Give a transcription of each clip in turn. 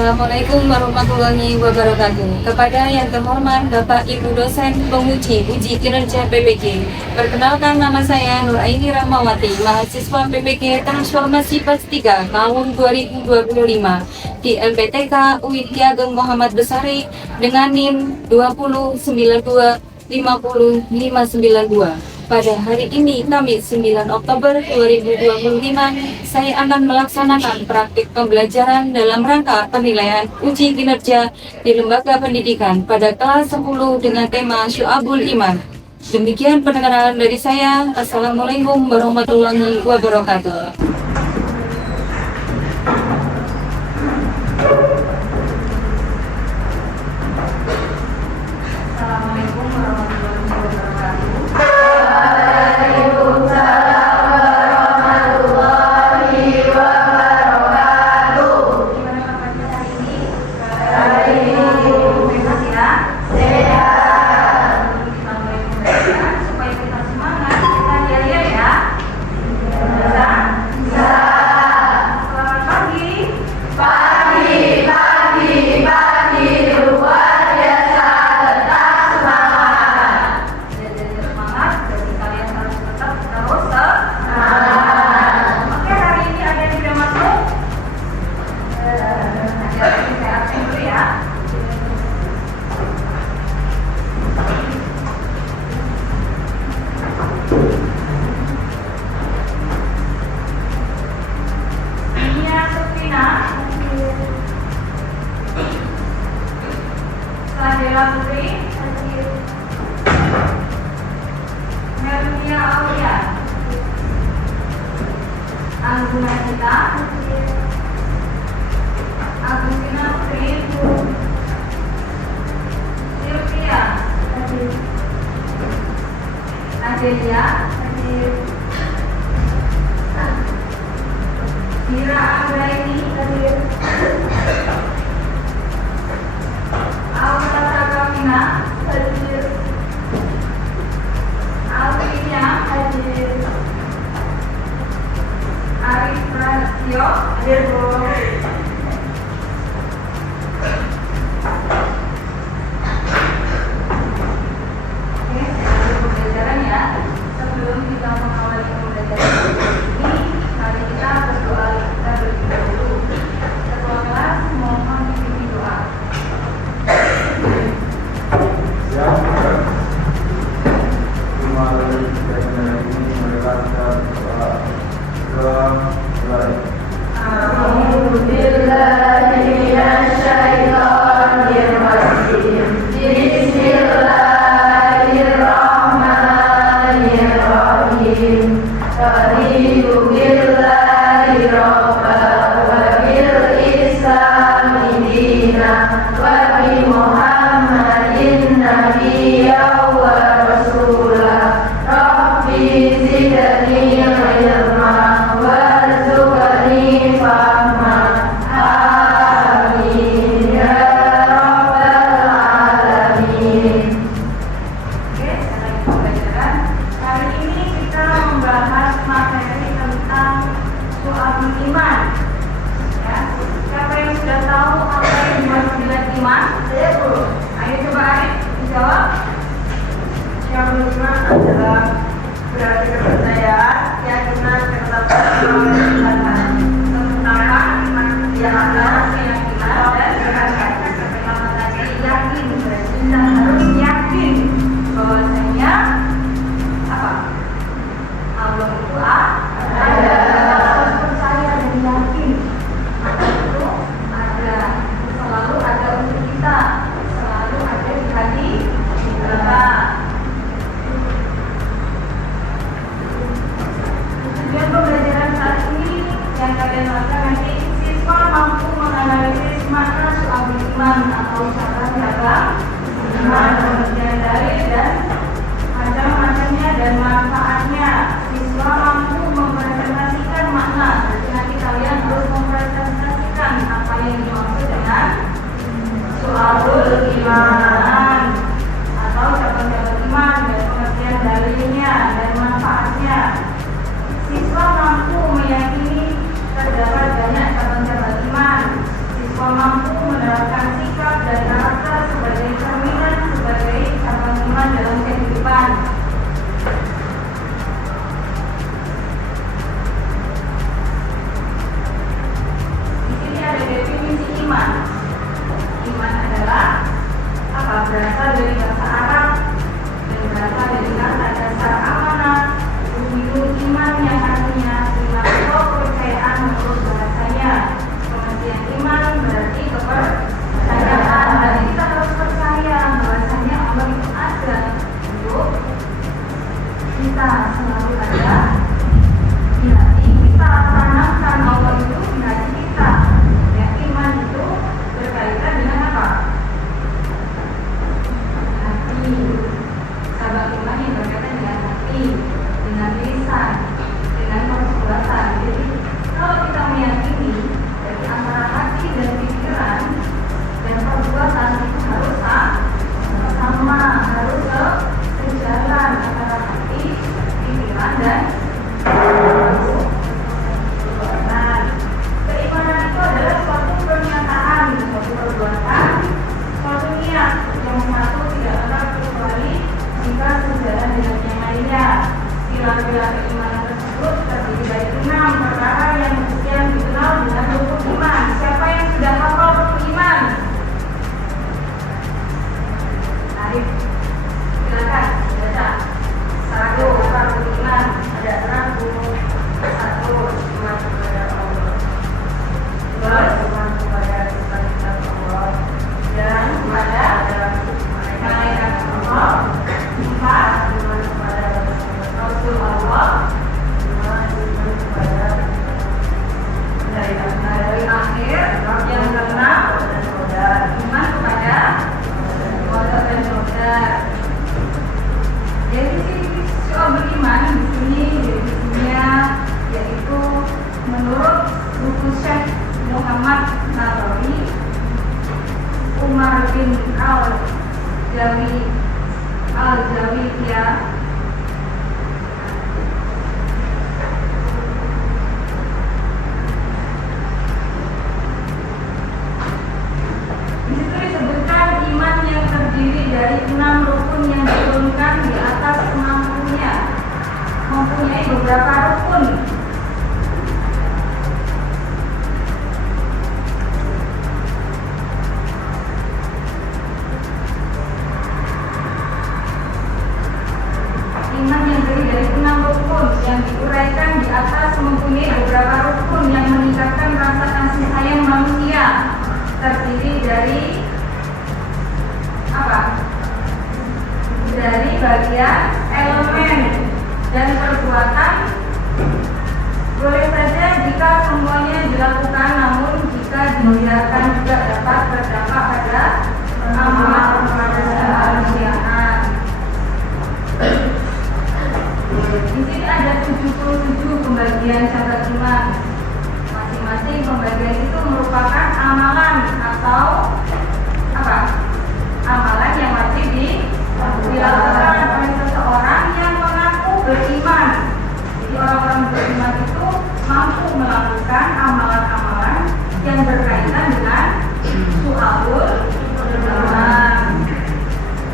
Assalamualaikum warahmatullahi wabarakatuh. Kepada yang terhormat Bapak Ibu dosen penguji uji kinerja PPG, perkenalkan nama saya Nur Aini Rahmawati, mahasiswa PPG Transformasi Batch 3 tahun 2025 di LPTK UIN Ki Ageng Muhammad Besari dengan NIM 209250592. Pada hari ini, Kamis 9 Oktober 2025, saya akan melaksanakan praktik pembelajaran dalam rangka penilaian uji kinerja di lembaga pendidikan pada kelas 10 dengan tema Syu'abul Iman. Demikian pendengaran dari saya. Assalamualaikum warahmatullahi wabarakatuh. Putri, Merunia Aulia, Angguna Cita, Agustina Putri, Sylvia, Adelia, Mira Anggraini, Alvina hadir, Arif Prasetyo hadir Bu. Oke, pembelajaran ya. Sebelum kita mengawali pembelajaran ini, mari kita berdoa terlebih dahulu. Ketua kelas mohon dipimpin doa. Adalah berarti kepercayaan, keyakinan, ketetapan, sementara yang adalah keyakinan dan keselamatan. Yakin, kita harus yakin bahwasanya apa? Allah itu ada. Harus percaya dan yakin Allah itu ada, selalu ada untuk kita, selalu ada di hati kita. Tujuan pembelajaran saat ini yang kalian lakukan nanti, siswa mampu menganalisis makna Syu'abul Iman atau cabang-cabang iman, pengertian dalil dan macam-macamnya dan manfaatnya. Siswa mampu mempresentasikan makna. Jadi nanti kalian harus mempresentasikan apa yang dimaksud dengan Syu'abul Iman atau cabang-cabang iman dan pengertian dalilnya dan manfaatnya. Siswa mampu meyakini terdapat banyak cabang-cabang iman. Siswa mampu berasal dari bahasa Arab dan berasal dari kata dasar amanah, pemilu iman yang artinya iman atau kepercayaan menurut bahasanya. Pengertian iman berarti kepercayaan, dan kita harus percaya bahwasanya Allah itu ada untuk kita, selalu ada di hati kita, tanamkan Allah itu di hati kita. Ya, iman itu berkaitan dengan apa? Hati. Sahabat iman yang berkaitan dengan hati, dengan lisan, dengan perbuatan. Jadi kalau kita meyakini dari antara hati dan pikiran dan perbuatan itu harus sama, harus sejalan antara hati, pikiran dan perbuatan. Keimanan itu adalah suatu pernyataan, suatu perbuatan, suatu niat yang satu tidak akan kecuali jika sejalan dengan yang lainnya. Pilar-pilar keimanan tersebut terdiri dari 6 perkara yang dikenal dengan rukun iman. Siapa yang sudah hafal rukun iman? Arif, silakan baca. 1, rukun iman. Ada 6. 1, iman kepada Allah. 2, iman kepada kitab Allah dan kepada malaikat Allah. 4, iman kepada Rasul Allah. 5, iman kepada dari akhir. Yang ke-6, iman kepada qadar dan qadar. Jadi soal beriman di sini definisinya yaitu menurut buku Syekh Muhammad Nawawi, Umar bin Al-Jawziyah, di situ disebutkan iman yang terdiri dari 6 rukun yang diturunkan di atas kemampuannya, mempunyai beberapa rukun. Iman yang terdiri dari 6 rukun yang diuraikan di atas mempunyai beberapa rukun yang meningkatkan rasa kasih sayang manusia. Terdiri dari apa? Dari bagian elemen dan perbuatan. Boleh saja jika semuanya dilakukan, namun jika dibiarkan juga dapat berdampak pada amal kemanusiaan. Di sini ada 77 pembagian syarat iman. Masing-masing pembagian itu merupakan amalan atau apa? Amalan yang wajib dilakukan oleh seseorang yang mengaku beriman. Jadi orang-orang beriman itu mampu melakukan amalan-amalan yang berkaitan dengan su'abul iman.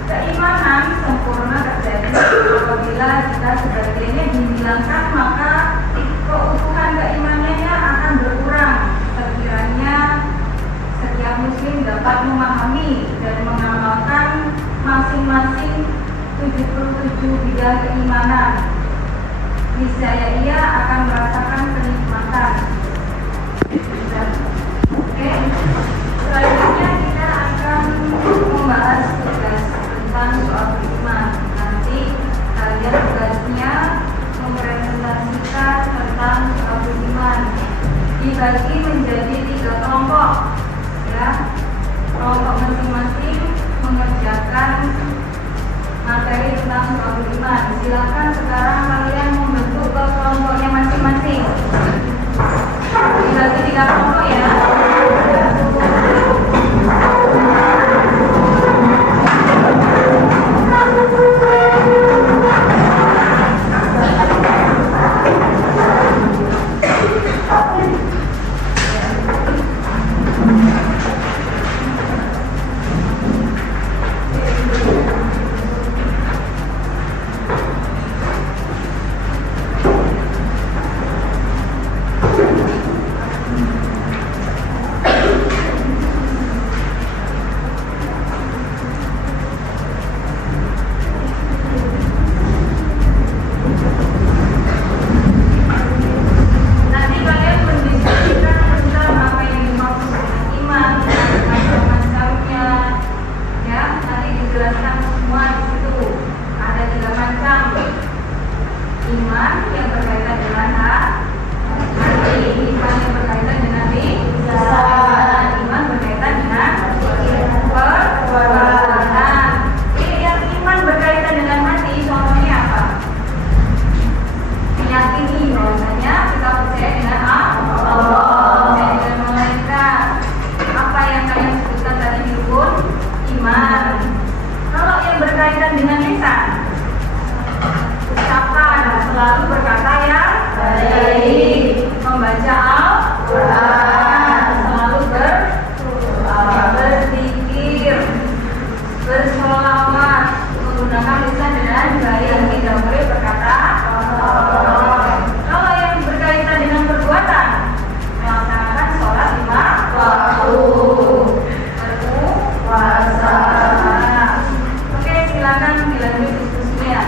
Keimanan sempurna terjadi apabila jika sebagiannya dihilangkan, maka keutuhan keimanannya akan berkurang. Sekiranya setiap muslim dapat memahami dan mengamalkan masing-masing 77 bidang keimanan, niscaya ia akan merasakan kenikmatan. Oke, selanjutnya kita akan membahas tugas tentang soal beriman. Nanti kalian tugasnya merepresentasikan tentang soal beriman, dibagi menjadi 3 kelompok. Ya, kelompok masing-masing mengerjakan materi tentang soal beriman. Silakan sekarang kalian membentuk ke kelompoknya masing-masing. Dibagi 3 kelompok ya. baik. Membaca Al-Quran. Selalu berdoa, berzikir, bersolawat, menggunakan lisan dengan baik, tidak boleh berkata kotor. Kalau yang berkaitan dengan perbuatan, melaksanakan sholat 5 waktu, berpuasa. Oke, silakan dilanjut diskusinya.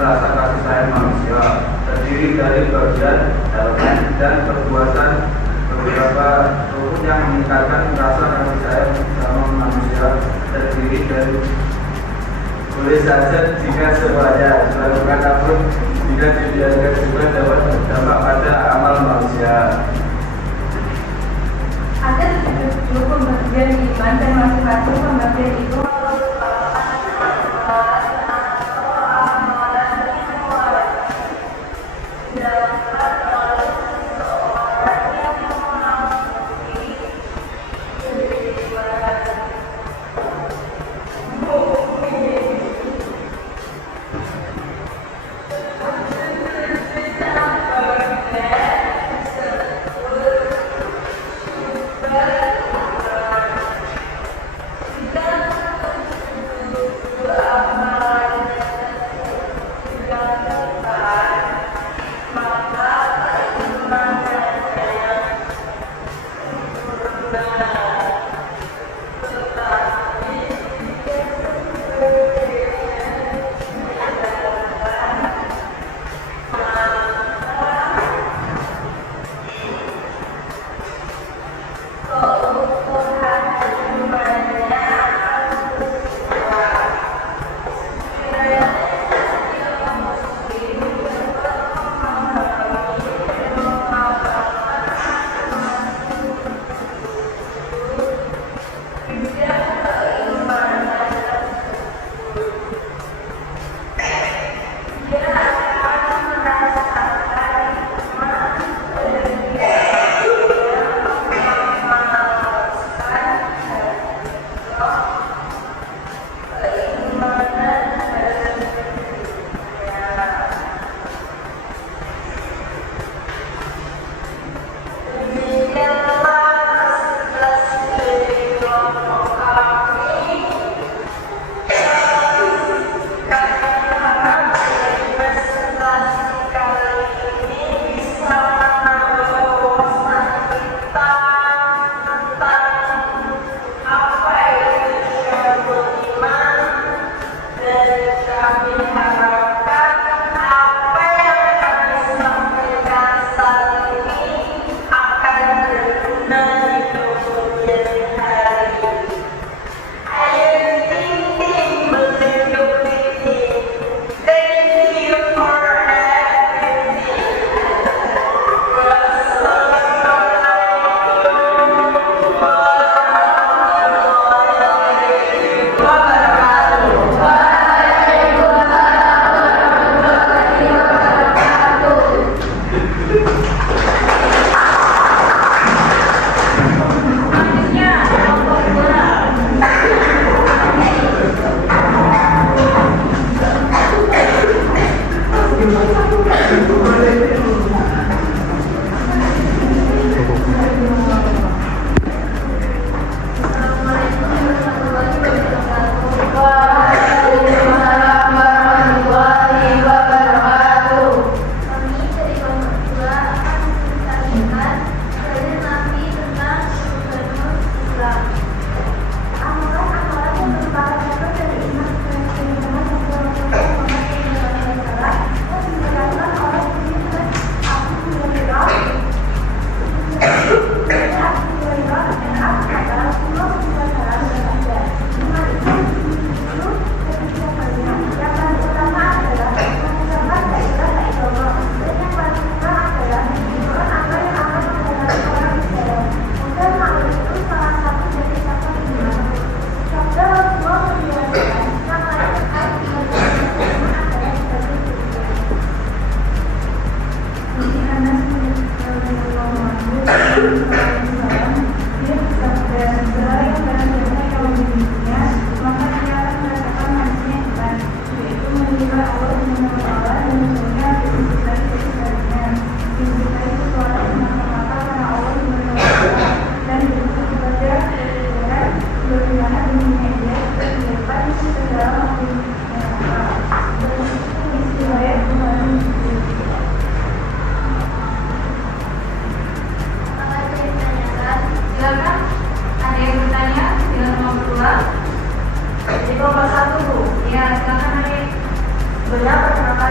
rasa kasih sayang manusia, terdiri dari bagian, elemen, dan perbuatan beberapa rukun yang meningkatkan rasa kasih sayang sama manusia, terdiri dari boleh saja jika semuanya dilakukan, namun jika dibiarkan juga dapat berdampak pada amal manusia. Ada 70 pembagian iman dan masing-masing pembagian itu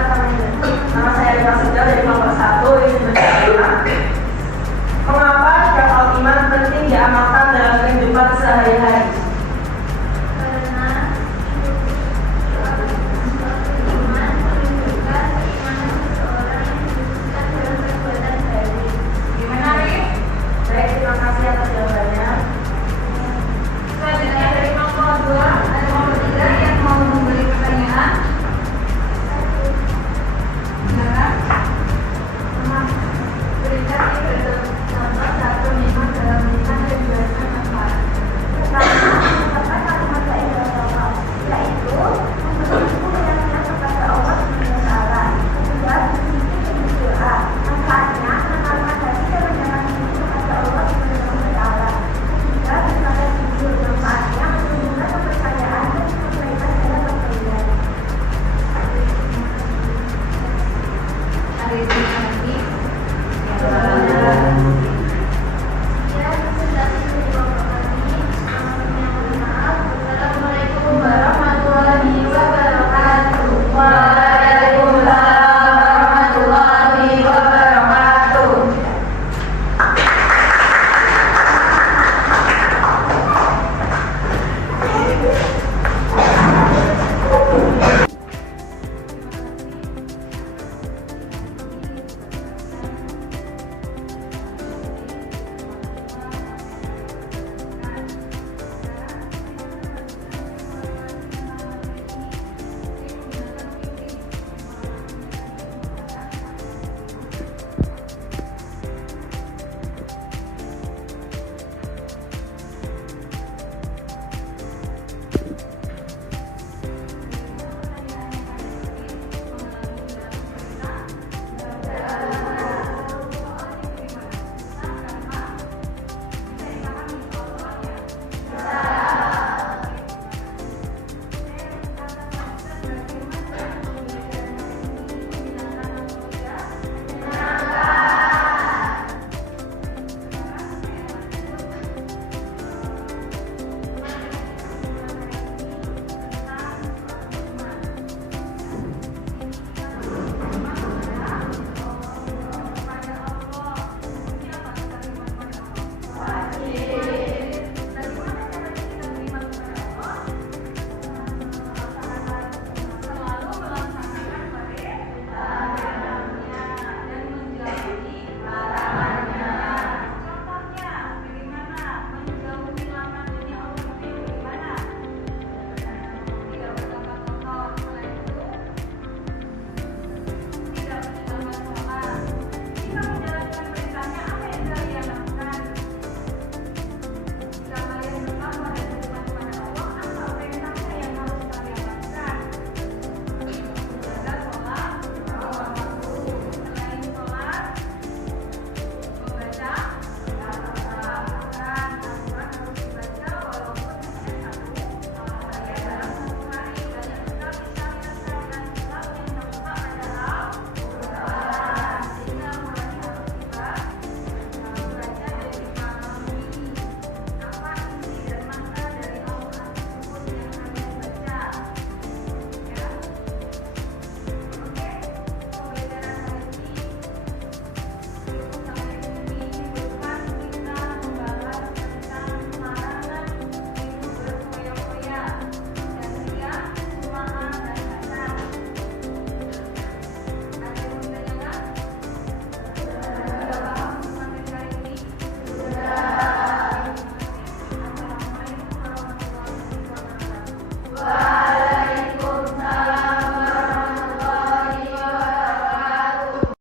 Nama saya Eva Sejal dari kelompok 1 ini mengapa syariat iman penting diamalkan dalam kehidupan sehari-hari?